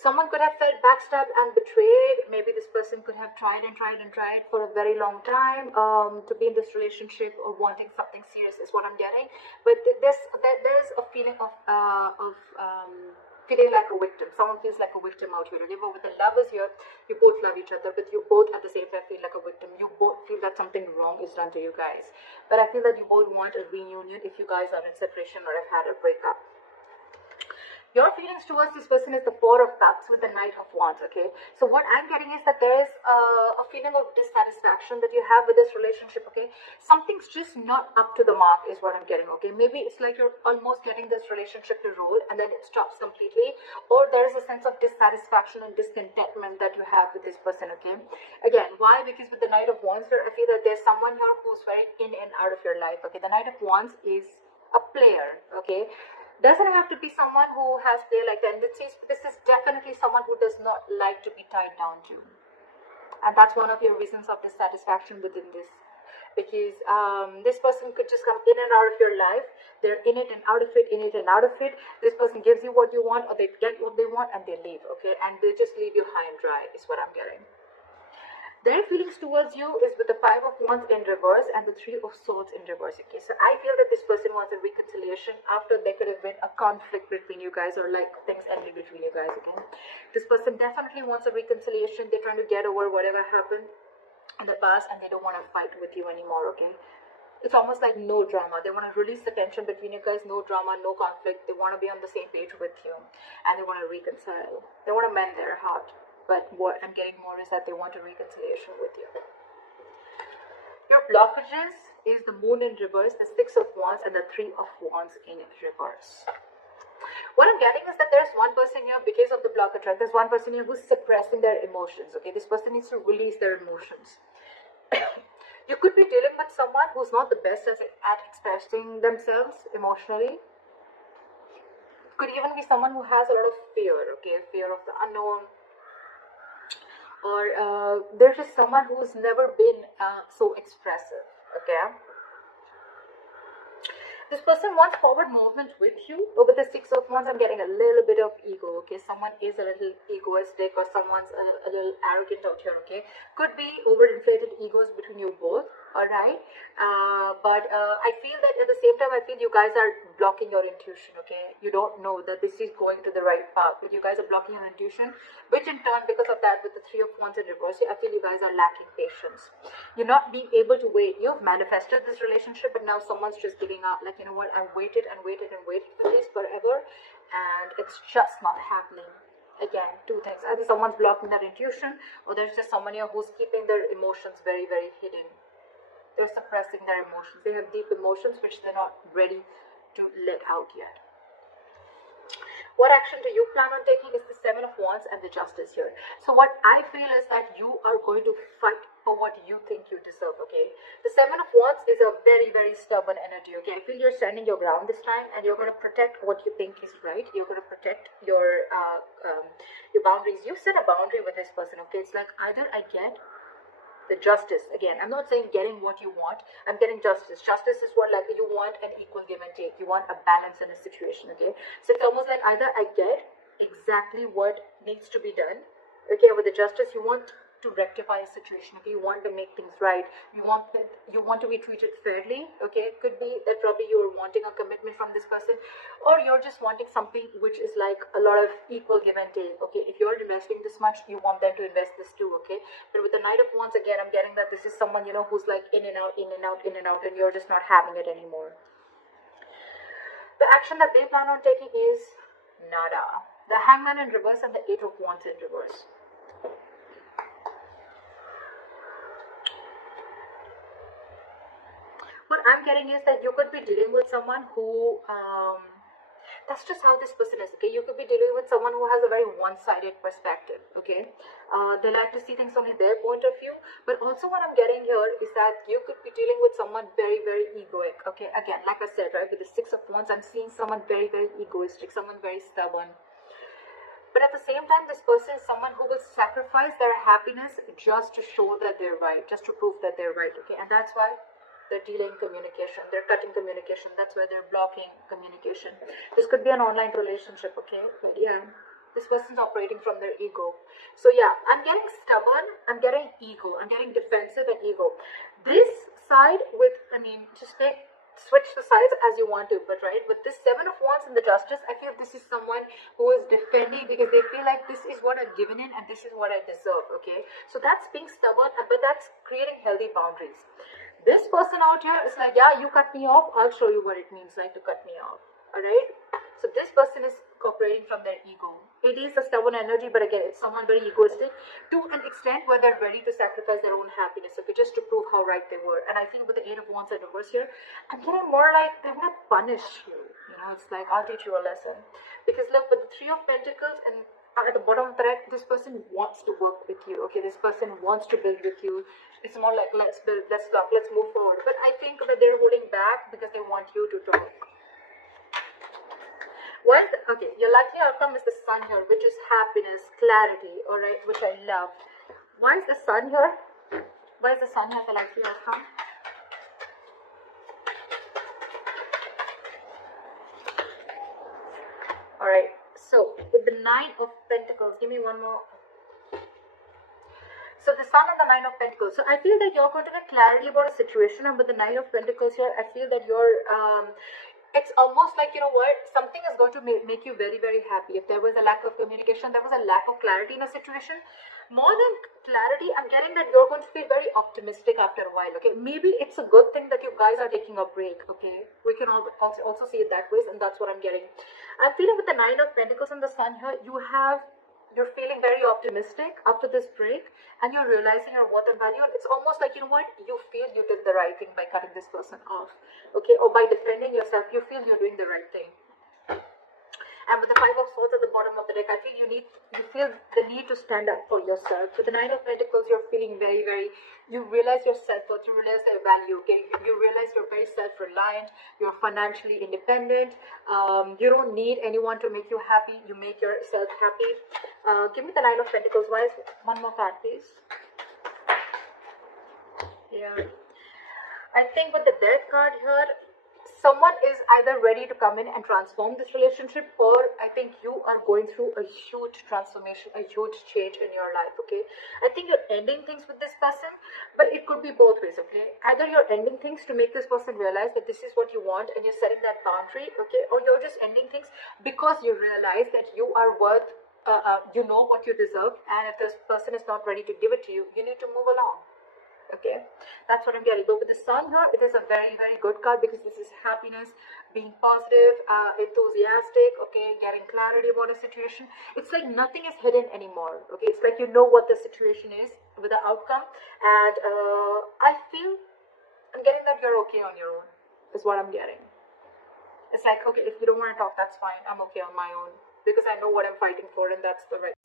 Someone could have felt backstabbed and betrayed. Maybe this person could have tried and tried and tried for a very long time to be in this relationship or wanting something serious is what I'm getting. But there's a feeling of feeling like a victim. Someone feels like a victim out here. Okay, but with the lovers here, you both love each other, but you both at the same time feel like a victim. You both feel that something wrong is done to you guys. But I feel that you both want a reunion if you guys are in separation or have had a breakup. Your feelings towards this person is the Four of Cups with the Knight of Wands, okay? So what I'm getting is that there is a feeling of dissatisfaction that you have with this relationship, okay? Something's just not up to the mark is what I'm getting, okay? Maybe it's like you're almost getting this relationship to roll and then it stops completely, or there is a sense of dissatisfaction and discontentment that you have with this person, okay? Again, why? Because with the Knight of Wands here, I feel that there's someone here who's very in and out of your life, okay? The Knight of Wands is a player, okay? Doesn't have to be someone who has player-like tendencies, but this is definitely someone who does not like to be tied down to. And that's one of your reasons of dissatisfaction within this. Because this person could just come in and out of your life. They're in it and out of it, in it and out of it. This person gives you what you want, or they get what they want, and they leave, okay? And they just leave you high and dry, is what I'm getting. Their feelings towards you is with the Five of Wands in reverse and the Three of Swords in reverse. Okay, so I feel that this person wants a reconciliation after there could have been a conflict between you guys, or like things ended between you guys. Okay, this person definitely wants a reconciliation. They're trying to get over whatever happened in the past, and they don't want to fight with you anymore. Okay, it's almost like no drama. They want to release the tension between you guys. No drama, no conflict. They want to be on the same page with you, and they want to reconcile. They want to mend their heart. But what I'm getting more is that they want a reconciliation with you. Your blockages is the Moon in reverse, the Six of Wands, and the Three of Wands in reverse. What I'm getting is that there's one person here, because of the blockage, right? There's one person here who's suppressing their emotions, okay? This person needs to release their emotions. You could be dealing with someone who's not the best at expressing themselves emotionally. Could even be someone who has a lot of fear, okay? Fear of the unknown. Or there's just someone who's never been so expressive, okay? This person wants forward movement with you. Over the Six of Wands, I'm getting a little bit of ego, okay? Someone is a little egoistic, or someone's a little arrogant out here, okay? Could be overinflated egos between you both, alright? But I feel that at the same time, I feel you guys are blocking your intuition, okay? You don't know that this is going to the right path, but you guys are blocking your intuition, which in turn, because of that, with the Three of Wands in reverse, I feel you guys are lacking patience. You're not being able to wait. You've manifested this relationship, but now someone's just giving up. Like, you know what, I waited and waited and waited for this forever, and it's just not happening. Again, two things. Either someone's blocking their intuition, or there's just someone here who's keeping their emotions very, very hidden. They're suppressing their emotions. They have deep emotions which they're not ready to let out yet. What action do you plan on taking is the Seven of Wands and the Justice here. So what I feel is that you are going to fight for what you think you deserve, okay? The Seven of Wands is a very, very stubborn energy, okay? I feel you're standing your ground this time, and you're going to protect what you think is right. You're going to protect your boundaries. You set a boundary with this person, okay? It's like either I get the justice. Again, I'm not saying getting what you want. I'm getting justice. Justice is what, like, you want an equal give and take. You want a balance in a situation, okay? So it's almost like either I get exactly what needs to be done, okay? With the justice, you want to rectify a situation, okay? You want to make things right. You want to be treated fairly, okay? It could be that probably you're wanting a commitment from this person, or you're just wanting something which is like a lot of equal give and take, okay? If you're investing this much, you want them to invest this too, okay? But with the Knight of Wands, again, I'm getting that this is someone, you know, who's like in and out, in and out, in and out, and you're just not having it anymore. The action that they plan on taking is nada. The Hangman in reverse and the Eight of Wands in reverse. What I'm getting is that you could be dealing with someone who, that's just how this person is, okay? You could be dealing with someone who has a very one-sided perspective, okay? They like to see things only their point of view, but also what I'm getting here is that you could be dealing with someone very, very egoic, okay? Again, like I said, right, with the Six of Wands, I'm seeing someone very, very egoistic, someone very stubborn. But at the same time, this person is someone who will sacrifice their happiness just to show that they're right, just to prove that they're right, okay? And that's why they're delaying communication, they're cutting communication, that's why they're blocking communication. This could be an online relationship, okay? But yeah, This person's operating from their ego. So yeah, I'm getting stubborn, I'm getting ego, I'm getting defensive and ego. This side with, just switch the sides as you want to, but right, with this Seven of Wands and the Justice, I feel this is someone who is defending because they feel like this is what I've given in and this is what I deserve, okay? So that's being stubborn, but that's creating healthy boundaries. This person out here is like, yeah, you cut me off, I'll show you what it means like to cut me off, alright? So this person is operating from their ego. It is a stubborn energy, but again, it's someone very egoistic to an extent where they're ready to sacrifice their own happiness, okay, just to prove how right they were. And I think with the Eight of Wands and reverse here, I'm getting more like they want to punish you. You know, it's like, I'll teach you a lesson. Because look, with the Three of Pentacles and at the bottom of the deck, this person wants to work with you, okay? This person wants to build with you. It's more like, let's build, let's love, let's move forward. But I think that they're holding back because they want you to talk. Okay, your likely outcome is the Sun here, which is happiness, clarity, alright, which I love. Why is the Sun here? Why is the Sun here the likely outcome? Alright, so with the Nine of Pentacles, give me one more. So the Sun and the Nine of Pentacles. So I feel that you're going to get clarity about a situation, and with the Nine of Pentacles here, I feel that you're it's almost like, you know what, something is going to make you very, very happy. If there was a lack of communication, there was a lack of clarity in a situation. More than clarity, I'm getting that you're going to feel very optimistic after a while, okay? Maybe it's a good thing that you guys are taking a break, okay? We can also see it that way, and that's what I'm getting. I'm feeling with the Nine of Pentacles and the Sun here, you're feeling very optimistic after this break, and you're realizing your worth and value, and it's almost like, you know what, you feel you did the right thing by cutting this person off, okay, or by defending yourself, you feel you're doing the right thing. And with the Five of Swords at the bottom of the deck, I feel you feel the need to stand up for yourself. With the Nine of Pentacles, you're feeling very, very, you realize your self-worth, you realize their value, okay? You realize you're very self-reliant, you're financially independent, you don't need anyone to make you happy, you make yourself happy. Give me the Nine of Pentacles. Why is one more card, please? Yeah. I think with the Death card here, someone is either ready to come in and transform this relationship, or I think you are going through a huge transformation, a huge change in your life, okay? I think you're ending things with this person, but it could be both ways, okay? Either you're ending things to make this person realize that this is what you want and you're setting that boundary, okay? Or you're just ending things because you realize that you are worth, you know what you deserve, and if this person is not ready to give it to you, you need to move along. Okay, that's what I'm getting. But with the Sun here, it is a very, very good card because this is happiness, being positive, enthusiastic, okay, getting clarity about a situation. It's like nothing is hidden anymore, okay? It's like you know what the situation is with the outcome, and I feel I'm getting that you're okay on your own, is what I'm getting. It's like, okay, if you don't want to talk, that's fine. I'm okay on my own because I know what I'm fighting for, and that's the right.